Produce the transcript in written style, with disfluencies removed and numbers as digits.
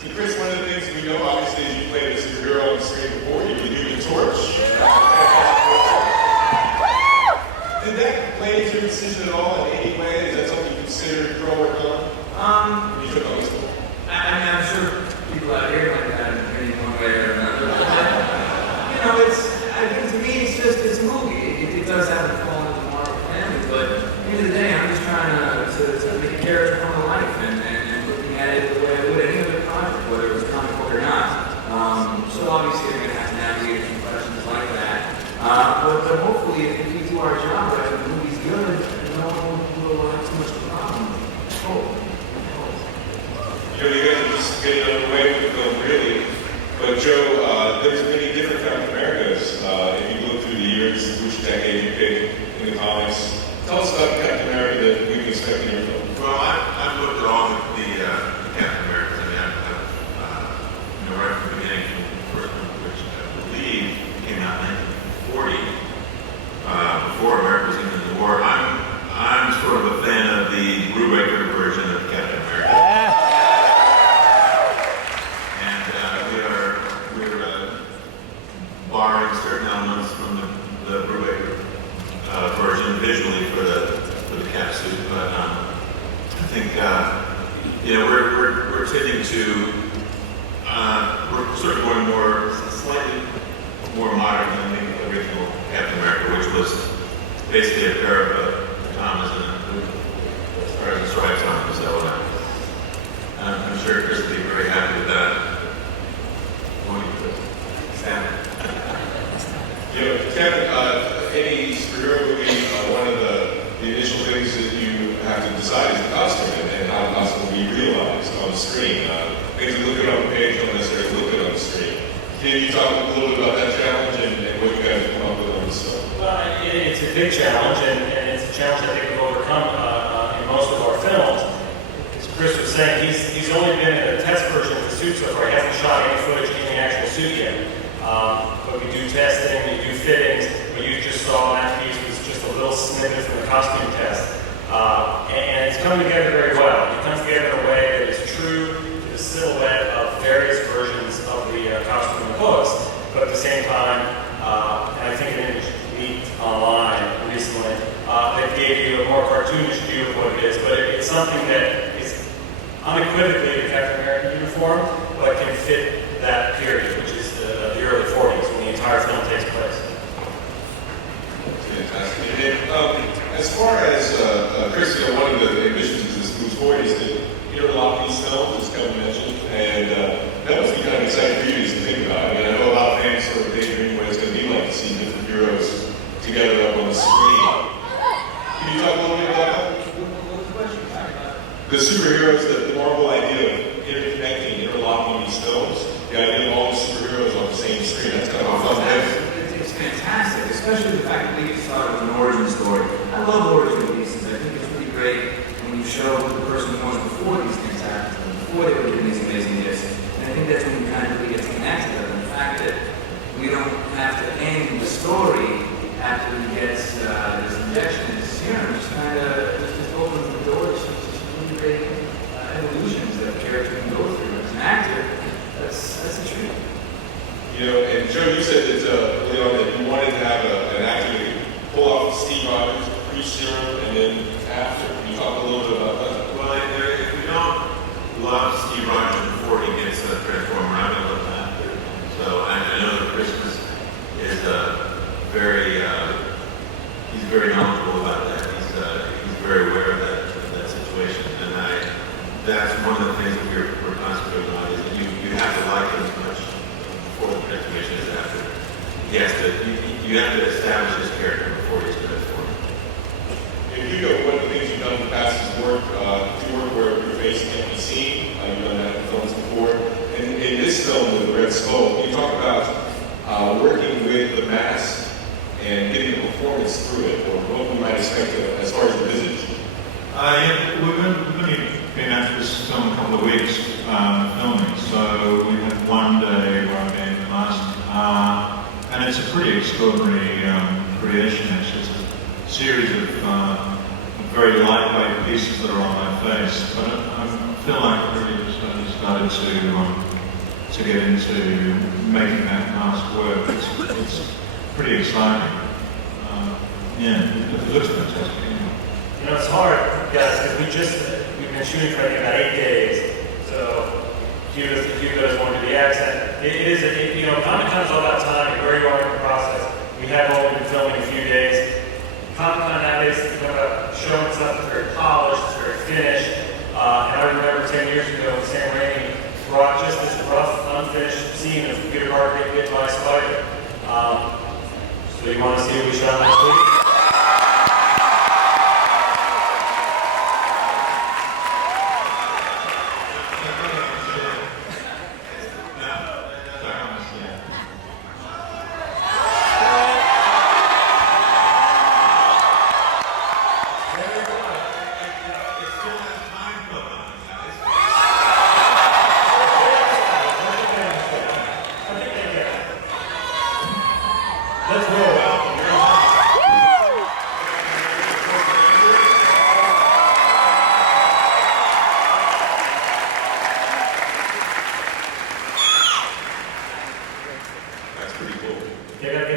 So Chris, one of the things we know, obviously, is you played a superhero on the screen before. You can do the torch. Did that play into your decision at all in any way? Is that something you considered pro or con? You took on this one. I'm sure people out here might have an opinion one way or another. I think to me it's a movie. It does have to fall into the Marvel family, but at the end of the day, I'm just trying to make a character come to life and looking at it the way I would any other project, whether it was comic book or not. So obviously I'm going to have to navigate some questions like that. But hopefully if we do our job right, the movie's good, no one will have too much of a problem. You guys are just getting underway with the film, really. But Joe, there's many different Captain Americas. If you look through the years, which decade you picked in the comics, tell us about Captain America that we can expect in your film. Well, I've looked at all the Captain Americas. I mean, I've right from the beginning, from the first one, which I believe came out in 1940, before America was even in the war. I'm sort of a fan of the Brubaker version of Captain America. And we're borrowing certain elements from the Brubaker version visually for the cap suit, but I think we're tending to we're sort of going slightly more modern than the original Captain America, which was basically a pair of pajamas and stars and stripes on them. So I'm sure Chris will be very happy with that. Sam. Kevin, any superhero movie, one of the initial things that you have to decide is the costume and how the costume will be realized on the screen. Things that look good on the page don't necessarily look good on the screen. Can you talk a little bit about that challenge and what you guys have come up with on this film? Well, it's a big challenge, and it's a challenge I think we've overcome in most of our films. As Chris was saying, he's only been in a test version of the suit so far. He hasn't shot any footage in the actual suit yet. But we do testing, we do fittings. What you just saw in that piece was just a little snippet from the costume test. And it's come together very well. It comes together in a way that is true to the silhouette of various versions of the costume in the books, but at the same time, and I think an image leaked online recently that gave you a more cartoonish view of what it is, but it's something that is unequivocally a Captain America uniform, but can fit that period, which is the early 40s, when the entire film takes place. Fantastic. And as far as Chris, one of the ambitions of this moves forward is to interlock these films, as Kevin mentioned, and that must be kind of exciting for you to think about. I mean, I know a lot of fans sort of daydream what it's going to be like to see different heroes together up on the screen. Can you talk a little bit about that? What was the question? The superheroes, the Marvel idea of interconnecting, interlocking these films, the idea of all the superheroes on the same screen, that's kind of a fun thing. It's fantastic, especially the fact that we can start with an origin story. I love origin pieces. I think it's really great when you show the person who was before these things happened, before they were doing these amazing gifts. And I think that's when we kind of really get to connect to them. The fact that we don't have to end the story after he gets this injection, this serum, just kind of just opens the door to some really great evolutions that a character can go through. As an actor, that's a treat. And Joe, you said that early on that you wanted to have an actor that could pull off Steve Rogers pre-serum and then after. Can you talk a little bit about that? Well, if we don't love Steve Rogers before he gets a transformer, I'm going to love him after. So I know that Christmas is he's very knowledgeable about that. He's very aware of that situation, and that's one of the things that we're concentrating on is that you have to like him as much before the transformation is after. You have to establish his character before he's transformed. And Hugo, one of the things you've done in the past is work where your face can't be seen. You've done that in films before. And in this film with the Red Skull, can you talk about working with the mask and getting a performance through it, or what we might expect as far as the visage? We've only been at this film a couple of weeks filming, so we had one day where I gave the mask, and it's a pretty extraordinary creation. It's just a series of very lightweight pieces that are on my face, but I'm film actors started to get into making that mask work. It's pretty exciting. Yeah, it looks fantastic. You know, it's hard, guys, because we've been shooting for I think about 8 days. So Hugo does want to do the accent. It is, you know, Comic-Con is all about time and where you are in the process. We have only been filming a few days. Comic-Con nowadays is about showing stuff that's very polished, it's very finished. And I remember 10 years ago when Sam Raimi brought just this rough, unfinished scene of Peter Parker getting bit by a spider. So you want to see what we shot next week? Let's roll. That's pretty cool. Yeah,